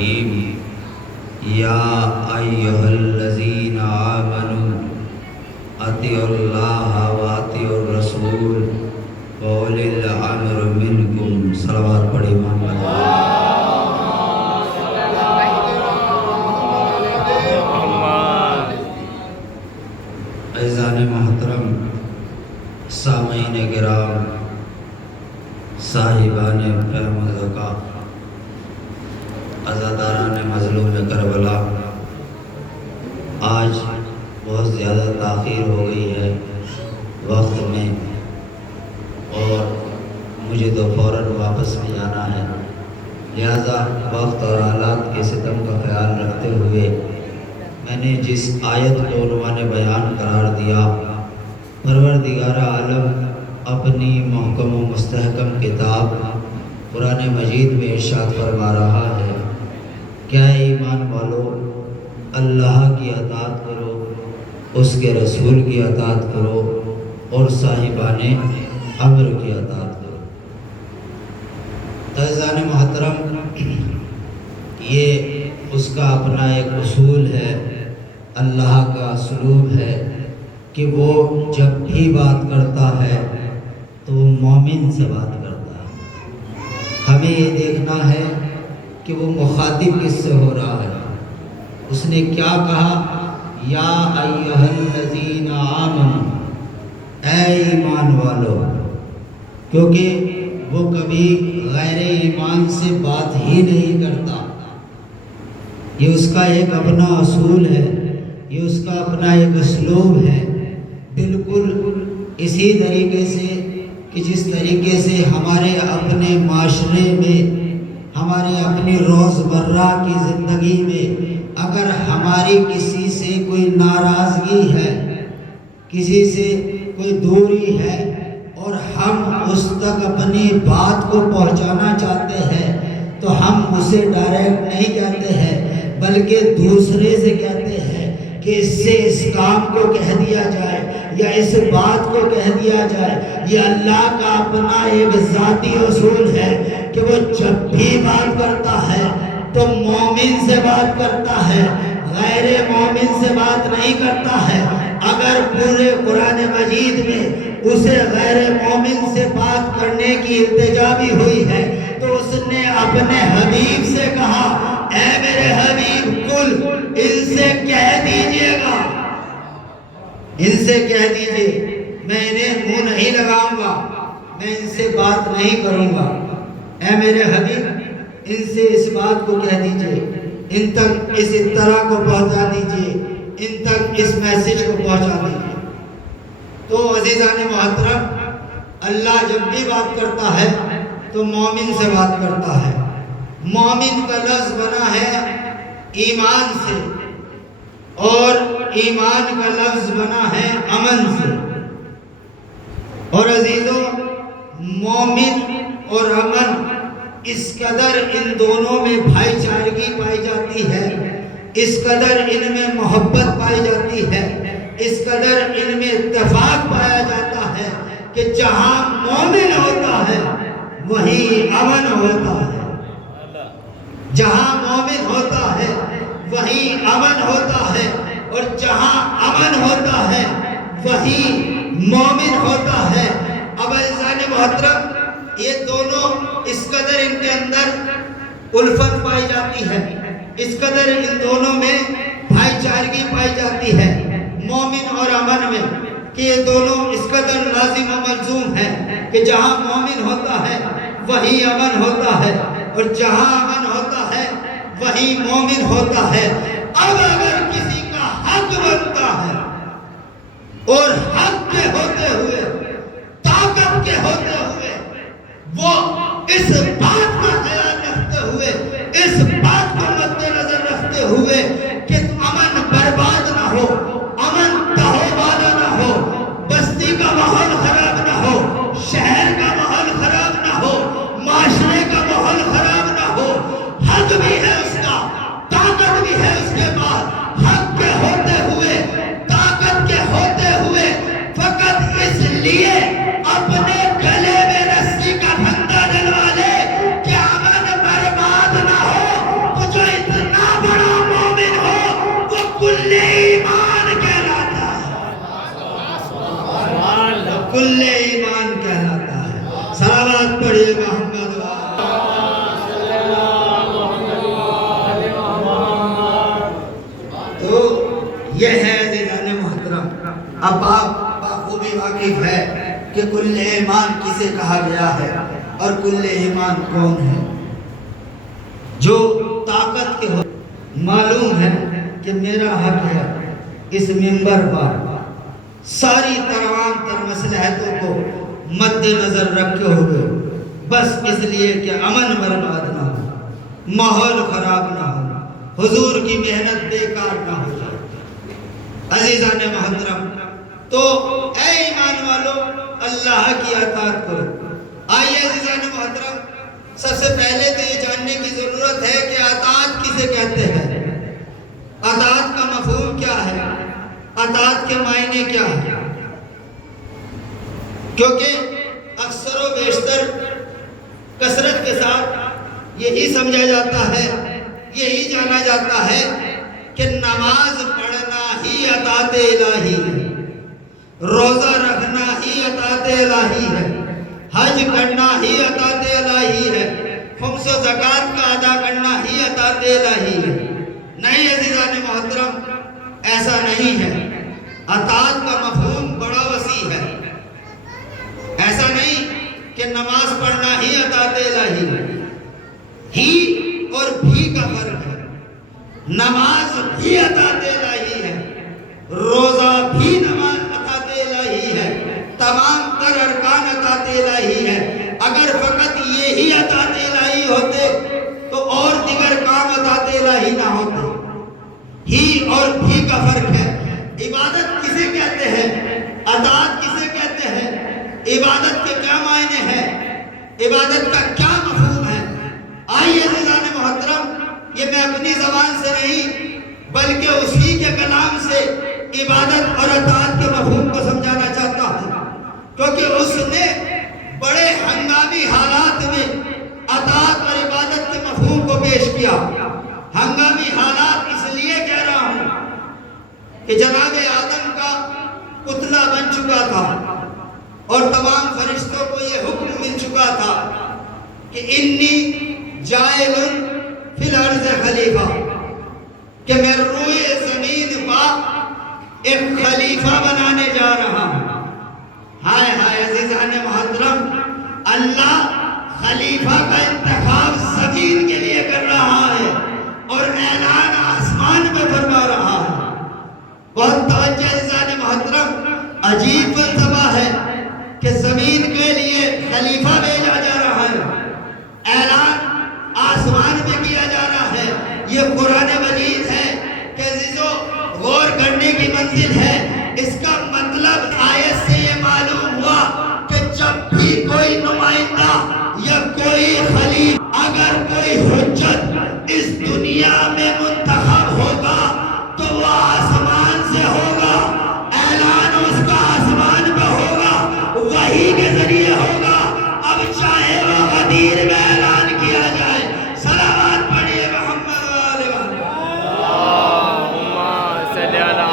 الرحیم یا ایھا الذین آمنوا اطیعوا اللہ واطیعوا الرسول وأولی الامر منکم۔ صلوات پڑھی محمد۔ عزیزان محترم، سامعین کرام، صاحبان فہم و ذکا، عزاداران مظلوم کربلا، آج بہت زیادہ تاخیر ہو گئی ہے وقت میں، اور مجھے تو فوراً واپس بھی جانا ہے، لہذا وقت اور حالات کے ستم کا خیال رکھتے ہوئے میں نے جس آیت کو عنوان بیان قرار دیا، پروردگار عالم اپنی محکم و مستحکم کتاب قرآن مجید میں ارشاد فرما رہا ہے، کیا ایمان والو اللہ کی اطاعت کرو، اس کے رسول کی اطاعت کرو، اور صاحبان امر کی اطاعت کرو۔ عزیزان محترم، یہ اس کا اپنا ایک اصول ہے، اللہ کا اسلوب ہے کہ وہ جب بھی بات کرتا ہے تو وہ مومن سے بات کرتا ہے۔ ہمیں یہ دیکھنا ہے کہ وہ مخاطب کس سے ہو رہا ہے۔ اس نے کیا کہا؟ یا ایھا الذین آمنوا، اے ایمان والو، کیونکہ وہ کبھی غیر ایمان سے بات ہی نہیں کرتا۔ یہ اس کا ایک اپنا اصول ہے، یہ اس کا اپنا ایک اسلوب ہے، بالکل اسی طریقے سے کہ جس طریقے سے ہمارے اپنے معاشرے میں، ہمارے اپنی روزمرہ کی زندگی میں اگر ہماری کسی سے کوئی ناراضگی ہے، کسی سے کوئی دوری ہے، اور ہم اس تک اپنی بات کو پہنچانا چاہتے ہیں تو ہم اسے ڈائریکٹ نہیں کہتے ہیں، بلکہ دوسرے سے کہتے ہیں کہ اس سے اس کام کو کہہ دیا جائے یا اس بات کو کہہ دیا جائے۔ یہ اللہ کا اپنا ایک ذاتی اصول ہے کہ وہ جب بھی بات کرتا ہے تو مومن سے بات کرتا ہے، غیر مومن سے بات نہیں کرتا ہے۔ اگر پورے قرآن مجید میں اسے غیر مومن سے بات کرنے کی التجا بھی ہوئی ہے تو اس نے اپنے حبیب سے کہا، اے میرے حبیب کل ان سے کہہ دیجئے گا، ان سے کہہ دیجئے، میں انہیں منہ نہیں لگاؤں گا، میں ان سے بات نہیں کروں گا۔ اے میرے حبیب ان سے اس بات کو کہہ دیجئے، ان تک اس اطلاع کو پہنچا دیجئے، ان تک اس میسج کو پہنچا دیجئے۔ تو عزیزان محترم، اللہ جب بھی بات کرتا ہے تو مومن سے بات کرتا ہے۔ مومن کا لفظ بنا ہے ایمان سے، اور ایمان کا لفظ بنا ہے امن سے۔ اور عزیزوں، مومن اور امن، اس قدر ان دونوں میں بھائی چارگی پائی جاتی ہے، اس قدر ان میں محبت پائی جاتی ہے، اس قدر ان میں اتفاق پایا جاتا ہے کہ جہاں مومن ہوتا ہے وہیں امن ہوتا ہے، جہاں مومن ہوتا ہے وہیں امن ہوتا ہے، اور جہاں امن ہوتا ہے وہیں مومن ہوتا ہے۔ اب عزیزان محترم، یہ دونوں اس قدر ان کے اندر الفت پائی جاتی ہے، اس قدر ان دونوں میں بھائی چارگی پائی جاتی ہے، مومن اور امن میں، کہ یہ دونوں اس قدر لازم و ملزوم ہے کہ جہاں مومن ہوتا ہے وہیں امن ہوتا ہے، اور جہاں امن ہوتا ہے وہیں مومن ہوتا ہے۔ اب اگر کسی کا حق بنتا ہے اور حق کے ہوتے ہوئے، طاقت کے ہوتے ہوئے، وہ اس بات کا خیال رکھتے ہوئے، اس بات کو مد نظر رکھتے ہوئے کہ امن برباد نہ ہو، امن تہوادہ نہ ہو، بستی کا ماحول خراب نہ ہو، شہر کا ماحول خراب نہ ہو، معاشرے کا ماحول خراب نہ ہو، حق بھی ہے اس کا، طاقت بھی ہے اس کے پاس، حق کے ہوتے ہوئے، طاقت کے ہوتے ہوئے، فقط اس لیے اپنے گلے میں رسی کا پھندا ڈلوا لے کہ امن برباد نہ ہو، واقف ہے کہ کل ایمان کسے کہا گیا ہے اور کل ایمان کون ہے. جو طاقت کے ہو معلوم ہے کہ میرا حق ہے اس منبر پر ساری تمام تر مصلحتوں کو مد نظر رکھے ہوئے بس اس لیے کہ امن برباد نہ ہو، ماحول خراب نہ ہو، حضور کی محنت بیکار نہ ہو جائے. عزیزان محترم، تو اے ایمان والو اللہ کی اطاعت کرو. آئیے عزیزان محترم، سب سے پہلے تو یہ جاننے کی ضرورت ہے کہ اطاعت کسے کہتے ہیں، اطاعت کا مفہوم کیا ہے، اطاعت کے معنی کیا ہے. کیونکہ اکثر و بیشتر کثرت کے ساتھ یہی سمجھا جاتا ہے، یہی جانا جاتا ہے کہ نماز پڑھنا ہی اطاعت الہی ہے، روزہ رکھنا ہی اطاعت الہی ہے، حج کرنا ہی اطاعت الہی ہے، خمس و زکوٰۃ کا ادا کرنا ہی اطاعت الہی ہے. نہیں عزیزان محترم، ایسا نہیں ہے. اطاعت کا مفہوم بڑا وسیع ہے. ایسا نہیں کہ نماز پڑھنا ہی اطاعت الہی ہے. ہی اور بھی کا فرق ہے. نماز بھی اطاعت الہی ہے، روزہ بھی نماز اطاعت الہی ہے، تمام تر ارکان اطاعت الہی ہے. اگر فقط یہی اطاعت الہی ہوتے تو اور دیگر کام اطاعت الہی نہ ہوتے. ہی اور بھی کا فرق ہے. عبادت کسے کہتے ہیں، اطاعت کسے کہتے ہیں، عبادت کے کیا معنی ہیں، عبادت کا کیا مفہوم ہے. آئیے عزیزان محترم، یہ میں اپنی زبان سے نہیں بلکہ اسی کے کلام سے عبادت اور اطاعت کے مفہوم کو سمجھانا چاہتا ہوں، کیونکہ اس نے بڑے ہنگامی حالات میں اطاعت اور عبادت کے مفہوم کو پیش کیا. ہنگامی حالات اس لیے کہہ رہا ہوں کہ جناب آدم کا پتلا بن چکا تھا اور تمام فرشتوں کو یہ حکم مل چکا تھا کہ انی جائل فی الارض خلیفہ، کہ میں روئے زمین پر ایک خلیفہ بنانے جا رہا ہوں. ہائے ہائے عزیزان محترم، اللہ خلیفہ کا انتخاب زمین کے لیے کر رہا ہے اور اعلان آسمان میں فرما رہا ہے. بہت توجہ عزیزان محترم، عجیب فلسفہ ہے کہ زمین کے لیے خلیفہ بھیجا جا رہا ہے، اعلان آسمان میں کیا جا رہا ہے. یہ قرآن مجید ہے کہ عزیزو غور کرنے کی منزل ہے. اس کا مطلب آیت سے یہ معلوم ہوا کہ جب بھی کوئی نمائندہ یا کوئی خلیفہ، اگر کوئی حجت اس دنیا میں منتخب ہوگا تو وہ آسمان سے ہوگا، اعلان اس کا آسمان پہ ہوگا، وحی کے ذریعے ہوگا. اب چاہے وہ غدیر میں اعلان کیا جائے. صلوات پڑھیے محمد والے اللہم صلی علی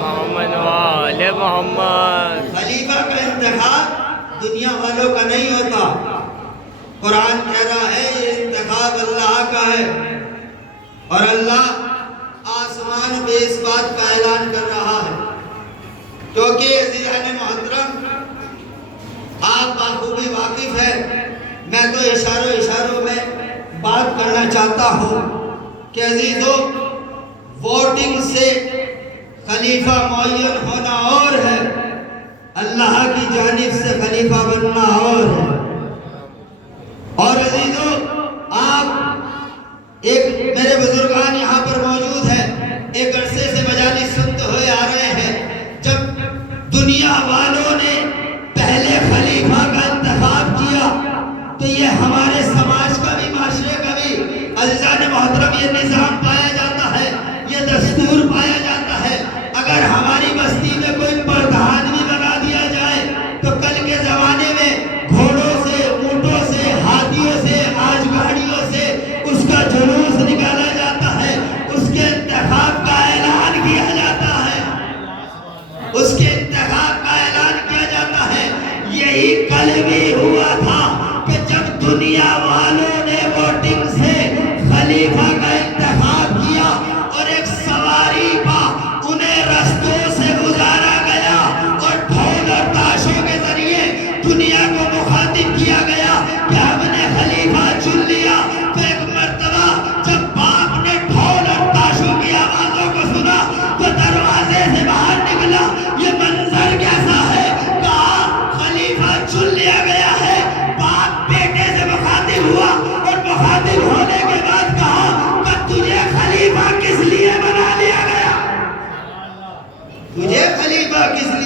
محمد والے محمد. خلیفہ کا انتخاب دنیا والوں کا نہیں ہوتا. قرآن کہہ رہا ہے یہ انتخاب اللہ کا ہے اور اللہ آسمان پہ اس بات کا اعلان کر رہا ہے. کیونکہ عزیزان محترم، آپ بخوبی واقف ہے، میں تو اشاروں میں بات کرنا چاہتا ہوں کہ عزیزو ووٹنگ سے خلیفہ معین ہونا اور ہے، اللہ کی جانب سے خلیفہ بننا اور ہے. اور عزیزو آپ ایک میرے بزرگان یہاں پر موجود ہیں، ایک عرصے سے مجالس سنتے ہوئے آ رہے ہیں. جب دنیا والوں نے پہلے خلیفہ کا انتخاب کیا تو یہ ہمارے سماج کا بھی، معاشرے کا بھی عزیزان محترم یہ نظام پایا جاتا ہے، یہ دستور پایا جاتا ہے. اگر ہماری بستی میں کوئی پردھان بھی بنا دیا جائے تو کل کے زمانے میں گھوڑوں سے، اونٹوں سے، ہاتھیوں سے، آج گاڑیوں سے اس کا جلوس نکالا جاتا ہے، اس کے انتخاب کا اعلان کیا جاتا ہے، اس کے انتخاب کا اعلان کیا جاتا ہے. یہی کل بھی ہوا تھا کہ جب دنیا والوں نے ووٹنگ سے خلیفہ کا انتخاب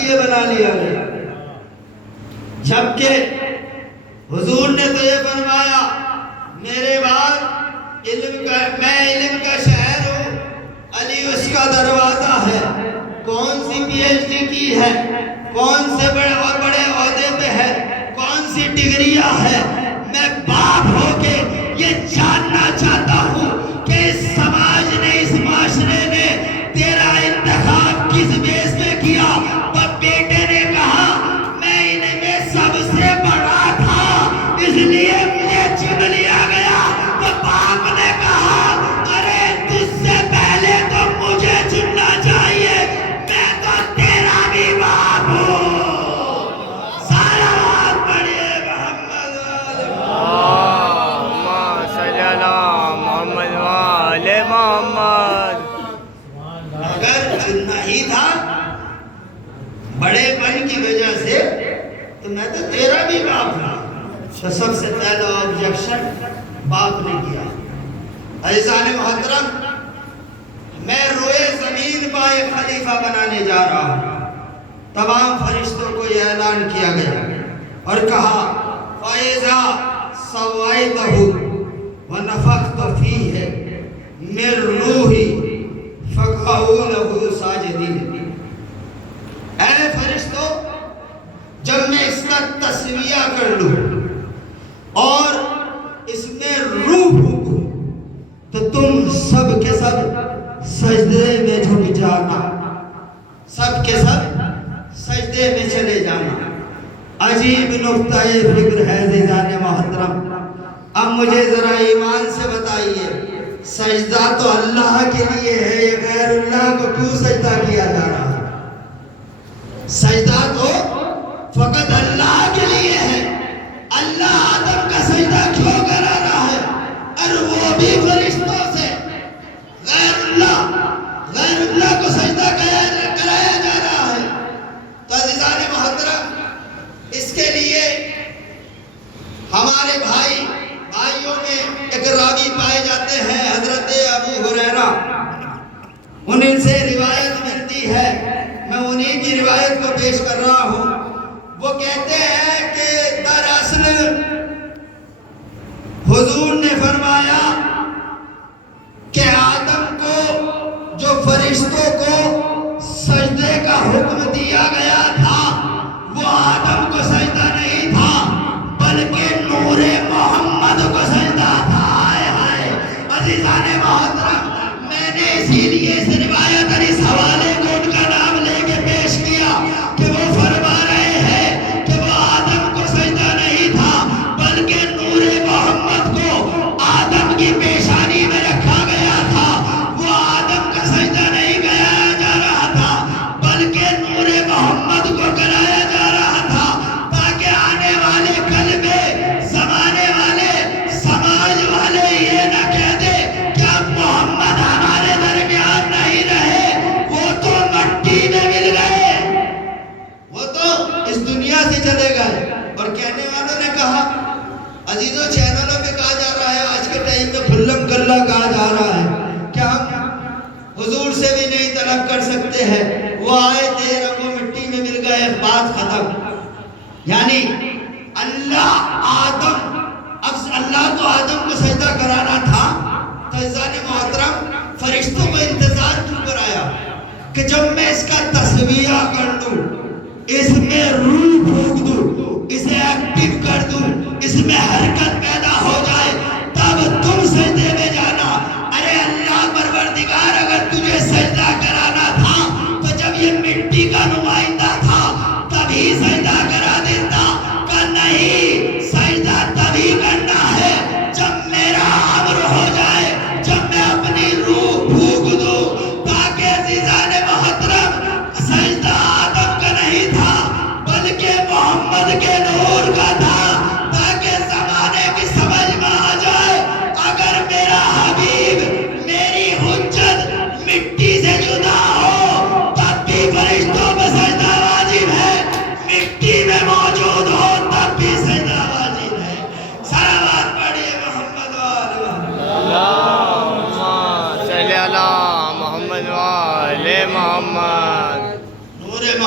لیے بنا لیا گیا، جبکہ حضور نے تو یہ فرمایا میرے بعد میں علم کا شہر ہوں، علی اس کا دروازہ ہے۔ کون سی پی ایچ ڈی کی ہے، کون سے بڑے اور بڑے عہدے پہ ہے، کون سی ڈگریاں ہے، میں باپ ہو کے یہ جاننا چاہتا ہوں کہ اس سماج نے، اس معاشرے نے تیرا انتخاب کس بیس پہ کیا؟ تو بیٹے نے کہا میں انہیں میں سب سے بڑا تھا اس لیے مجھے چن لیا گیا۔ تو باپ نے کہا ارے تجھ سے پہلے تو مجھے چننا چاہیے، میں تو تیرا بھی باپ ہوں۔ سارا ہاتھ بڑھیے محمد اللہم صلی علی محمد وآل محمد۔ اگر چننا ہی تھا بڑے پن کی وجہ سے تو میں تو تیرا بھی باپ ہوں۔ تو سب سے پہلا آبجیکشن باپ نے کیا۔ عزیزان محترم، میں روئے زمین کا ایک خلیفہ بنانے جا رہا ہوں۔ تمام فرشتوں کو یہ اعلان کیا گیا اور کہا فَإِذَا سَوَّيْتَهُ وَنَفَخْتُ فِيهِ مِن رُوحِي فَقَعُوا لَهُ سَاجِدِينَ۔ اے فرشتوں، جب میں اس کا تسویہ کر لوں اور اس میں روح پھونکوں تو تم سب کے سب سجدے میں جھک جانا، سب کے سب سجدے میں چلے جانا۔ عجیب نقطہ فکر ہے عزیزان محترم۔ اب مجھے ذرا ایمان سے بتائیے، سجدہ تو اللہ کے لیے ہے، یہ غیر اللہ کو کیوں سجدہ کیا جا رہا ہے؟ سجدہ تو فقط اللہ کے لیے ہے۔ اللہ آدم کا سجدہ کیوں کرا رہا ہے؟ اور وہ بھی فرشتوں سے۔ غیر اللہ کو سجدہ کرایا جا رہا ہے۔ تو عزیزان محترم، اس کے لیے ہمارے بھائیوں میں ایک راوی پائے جاتے ہیں حضرت ابو ہریرہ، انہیں سے روایت ملتی ہے، میں انہیں کی روایت کو پیش کر رہا ہوں۔ وہ کہتے ہیں کہ دراصل حضور نے فرمایا کہ آدم کو جو فرشتوں کو سجدے کا حکم دیا گیا تھا وہ آدم کو سجدہ نہیں تھا بلکہ نور محمد کو سجدہ تھا۔ عزیزان محترم، میں نے اسی لیے اس روایت اور اس حوالے کو ان کا نام لے کے پیش کیا کہ وہ فرما رہے ہیں کہ وہ آدم کو سجدہ نہیں تھا بلکہ نور محمد کو آدم کی پیشانی میں رکھا گیا تھا۔ وہ آدم کا سجدہ نہیں کرایا جا رہا تھا بلکہ نور محمد کو کرایا جا رہا تھا، تاکہ آنے والے کل میں زمانے والے سماج والے یہ نہ کہہ دے کہ اب محمد ہمارے درمیان نہیں رہے، وہ تو مٹی میں مل گئے، وہ تو اس دنیا سے چلے گئے۔ اور کہنے والوں نے کہا، عزیزوں چینلوں میں کہا جا رہا ہے، آج کے ٹائم میں کھلم کھلا کہا جا رہا ہے کہ ہم حضور سے بھی نہیں طلب کر سکتے ہیں، وہ آئے تھے رنگوں مٹی میں مل گئے، بات ختم۔ یعنی اللہ تو آدم کو سجدہ کرانا تھا، تو عزیزان محترم فرشتوں کو انتظار کیوں کرایا کہ جب میں اس کا تسویہ کر دوں، اس میں روح پھونک دوں، اسے ایکٹیو کر دوں، اس میں حرکت پیدا ہو جائے، تب تم سجدے میں جانا۔ ارے اللہ پروردگار، اگر تجھے سجدہ کرانا تھا تو جب یہ مٹی کا نمائندہ تھا تبھی سجدہ کرا دیتا، کہ نہیں، سجدہ تبھی کرنا ہے جب میرا امر ہو جائے، جب میں اپنی روح پھونک دوں، تاکہ عزیزان محترم سجدہ آدم کا نہیں تھا بلکہ محمد کے نور کا تھا، تاکہ زمانے کی سمجھ میں آ جائے اگر میرا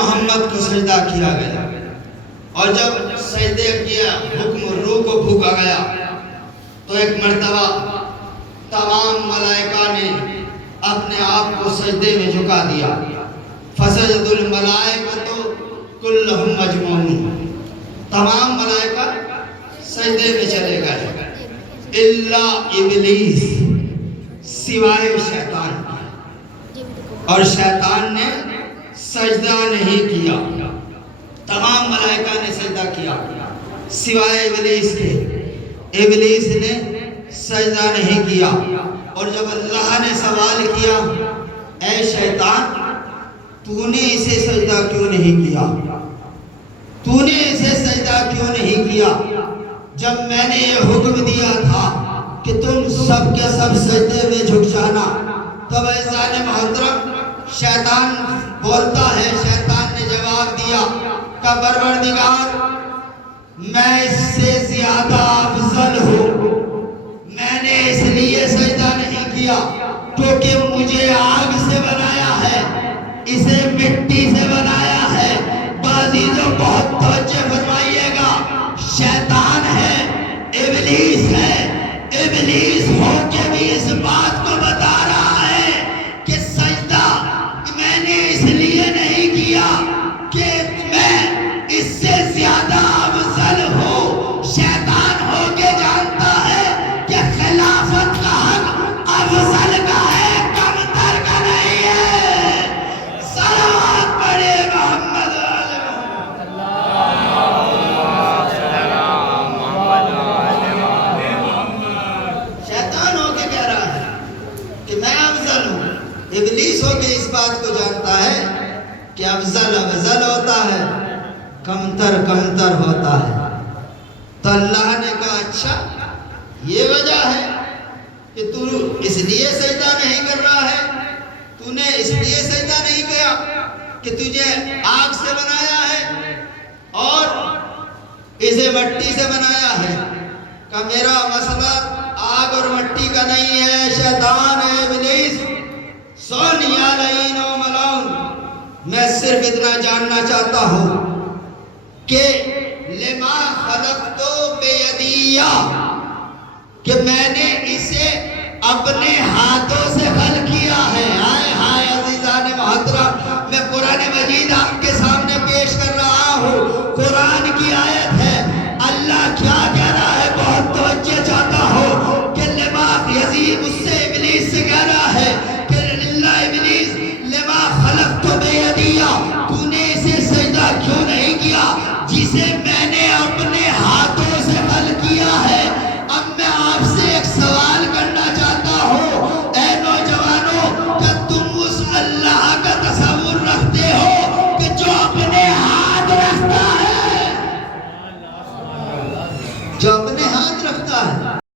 محمد کو سجدہ کیا گیا، اور جب سجدے کیا حکم روح کو پھونکا گیا تو ایک مرتبہ تمام ملائکہ نے اپنے آپ کو سجدے میں جھکا دیا۔ فسجد الملائکۃ کلہم مجمعون، تمام ملائکہ سجدے میں چلے گئے الا ابلیس، سوائے شیطان کے، اور شیطان نے سجدہ نہیں کیا۔ تمام ملائکہ نے سجدہ کیا سوائے ابلیس کے، ابلیس نے سجدہ نہیں کیا۔ اور جب اللہ نے سوال کیا اے شیطان تو نے اسے سجدہ کیوں نہیں کیا، تو نے اسے سجدہ کیوں نہیں کیا، جب میں نے یہ حکم دیا تھا کہ تم سب کے سب سجدے میں جھک جانا؟ تب عزیزان محترم شیطان بولتا ہے، شیطان نے جواب دیا کہ پروردگار میں اس سے زیادہ افضل ہوں، میں نے اس لیے سجدہ نہیں کیا کیونکہ مجھے آگ سے بنایا ہے، اسے مٹی سے بنایا ہے۔ عزیزوں بہت توجہ فرمائیے گا، شیطان ہے، ابلیس ہے، ابلیس ہو کے بھی اس بات کو بتا رہا ہے کہ سجدہ میں نے اس لیے نہیں کیا کہ میں اس سے زیادہ افضل ہوں۔ شیطان ہو کے جانتا ہے کہ خلافت کا حق افضل کا ہے، کمتر کا نہیں ہے۔ صلوات پڑھے محمد والے محمد۔ شیطان ہو کے کہہ رہا ہے کہ میں افضل ہوں، ابلیس ہو کے اس بات کو جانتا ہے کہ افضل افضل ہوتا ہے، کمتر کمتر ہوتا ہے۔ تو اللہ نے کہا اچھا یہ وجہ ہے کہ تو اس لیے سجدہ نہیں کر رہا ہے، تو نے اس لیے سجدہ نہیں کیا کہ تجھے آگ سے بنایا ہے اور اسے مٹی سے بنایا ہے۔ کہ میرا مسئلہ آگ اور مٹی کا نہیں ہے، شیطان ہے، ابلیس، سن یا لعین و ملعون، میں صرف اتنا جاننا چاہتا ہوں کہ لما خلقت بیدیا، کہ میں نے اسے اپنے ہاتھوں سے خلق کیا ہے۔ ہائے ہائے عزیزان محترم، میں قرآن مجید آپ کے سامنے پیش کر رہا ہوں، قرآن کی آیت ہے، اللہ کیا کہہ رہا ہے، بہت توجہ چاہتا ہو کہ لما یزید اس سے ابلیس سے کہہ رہا ہے کہ اللہ ابلیس لما خلقت بیدیا، تو نے اسے سجدہ کیوں نہیں کیا جسے میں نے اپنے ہاتھوں سے خلق کیا ہے۔ اب میں آپ سے ایک سوال کرنا چاہتا ہوں، اے نوجوانوں، کیا تم اس اللہ کا تصور رکھتے ہو کہ جو اپنے ہاتھ رکھتا ہے، جو اپنے ہاتھ رکھتا ہے؟